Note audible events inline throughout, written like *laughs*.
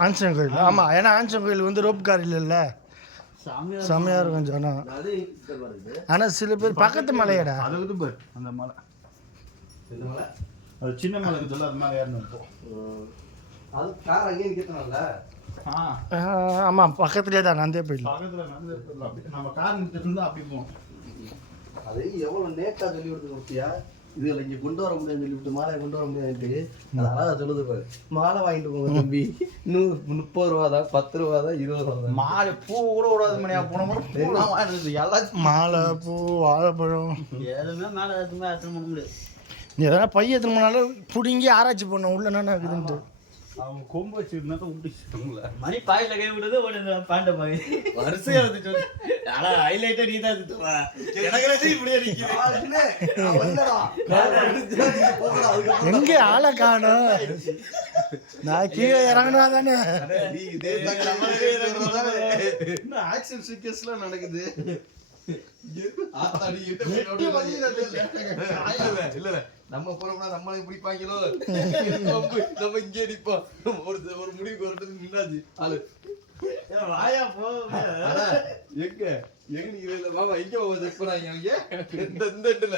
ஆஞ்சநேயர் கோயில். ஆமாம் ஏன்னா ஆஞ்சநேயர் கோயில் வந்து ரோப் கார் இல்லைல்ல செம்மையாக இருக்கும் வருது ஆனால் சில பேர் பக்கத்து மலையடா. அது வந்து பாரு அந்த மலை. அது சின்ன அது ஏறணும் ஆமாம் பக்கத்துலேயே தான் நந்தே போயிடலாம் பக்கத்துல நம்ம கார் நிறுத்திட்டு அப்படி அது சொல்லி கொடுத்து கொடுத்தியா இதுல இங்க கொண்டு வர முடியாது சொல்லி விட்டு மாலையை கொண்டு வர முடியாது அது அழகா சொல்லுது பாரு. மாலை வாங்கிட்டு போங்க தம்பி. நூறு முப்பது ரூபா தான் பத்து ரூபா தான் இருபது ரூபா தான். மாலை பூ கூட விடாது மணியா போன முறை எல்லாத்தையும் மாலை பூ வாழைப்பழம். எதுவுமே மேலே எதுவுமே எடுத்துன்னு போக முடியாது. நீ எதனா பைய எத்தனை பிடுங்கி ஆராய்ச்சி பண்ண உள்ள என்ன இருக்குதுன்ட்டு. அவங்க கொம்பு வச்சிருந்தா தான் விட்டுச்சுங்களா மணி பாயில கை விடுது ஓடுது பேண்ட பாய். வரிசையா வந்து சொல்லு ஆனா ஹைலைட்டா நீ தான் எனக்கு இப்படியே நிற்கிறேன் எங்கே ஆளை காணும்? நான் கீழே இறங்கினா தானே? என்ன ஆக்ஷன் சீக்வன்ஸ்லாம் நடக்குது? *laughs* நம்ம போறோம்னா நம்மளையும் பிடிப்பாங்களோ நம்ம நம்ம இங்கே நிப்போம் ஒரு ஒரு முடிவுக்கு வரது நின்னாச்சு ஆளு வாயா போ எங்க எங்க நீங்க இல்ல மாமா எங்க மாமா செக் பண்ணாங்க அவங்க இந்த இந்த இடத்துல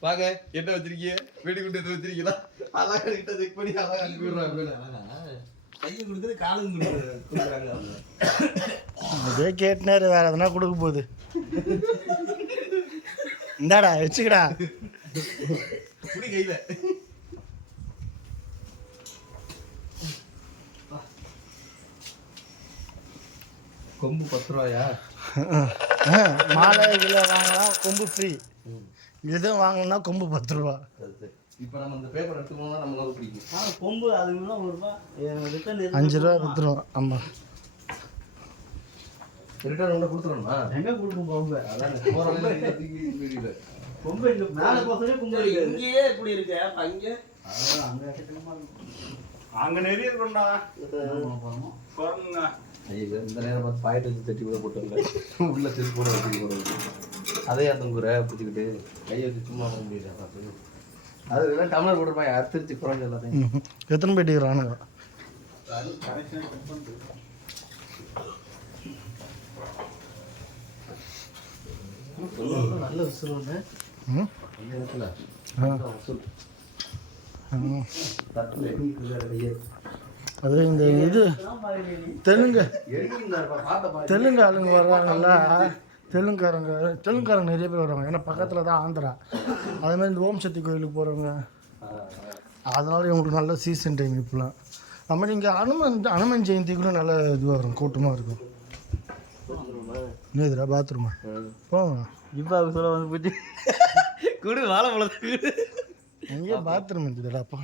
வாங்க என்ன வச்சிருக்கீங்க? வெடிகுண்டு எதுவும் வச்சிருக்கீங்களா? அழகா கிட்ட செக் பண்ணி அழகா அனுப்பி அதே கேட்டுனாரு வேற எதனா கொடுக்க போகுது. இந்தாடா வச்சுக்கடா. கொம்பு பத்து ரூபாயா? மாலை இதில் வாங்கலாம் கொம்பு ஃப்ரீ இதுவும் வாங்கினா கொம்பு பத்து ரூபா. இப்ப நம்ம இந்த பேப்பர் எடுத்துக்கணும்னா நம்மளால பிடிக்கும் ஆ, கொம்பு அது ஒரு ரூபா ரிட்டர்ன் அஞ்சு ரூபா ரூபா ஆமாம் ரிட்டர்ன் ஒன்று கொடுத்துருணுமா எங்க கொடுக்கும் கொம்பு? அதான். வீடியோல கொம்பு இங்க மேலே போகிறதே கொம்பு இங்கேயே இப்படி இருக்கு? அப்ப அங்க? அங்க அங்க நிறைய இருக்கும்டா குரங்குங்க இந்த நேரம் பார்த்து பாயிண்ட் வச்சு தட்டி கூட போட்டு உள்ள செருப்பு கூட வச்சு போடுறது அதே அந்த குறை பிடிச்சிக்கிட்டு. கையை வச்சு சும்மா முடியல பார்த்து? அது டம்ளர் போட்டுருப்பாங்க அறுத்துருச்சு குறைஞ்ச எல்லாத்தையும். எத்தனை போயிட்டு இருக்கிறானுங்க நல்ல ஒன்று கையை அது இந்த இது தெலுங்கு தெலுங்கு ஆளுங்க வர்றாங்கல்ல தெலுங்குக்காரங்க தெலுங்குக்காரங்க நிறைய பேர் வருவாங்க. ஏன்னா பக்கத்தில் தான் ஆந்திரா. அதே மாதிரி இந்த ஓம் சக்தி கோயிலுக்கு போகிறவங்க அதனால இவங்களுக்கு நல்ல சீசன் டைம் இப்போலாம் அது மாதிரி இங்கே அனுமன் அனுமன் ஜெயந்தி கூட நல்ல இதுவாக இருக்கும். கூட்டமாக இருக்கும் என்னதுடா பாத்ரூமா போங்க. இப்போ அது சொல்ல வந்து போச்சு. குடு வாழை பழத்துக்கு எங்கேயோ பாத்ரூம் இருந்துடா அப்பா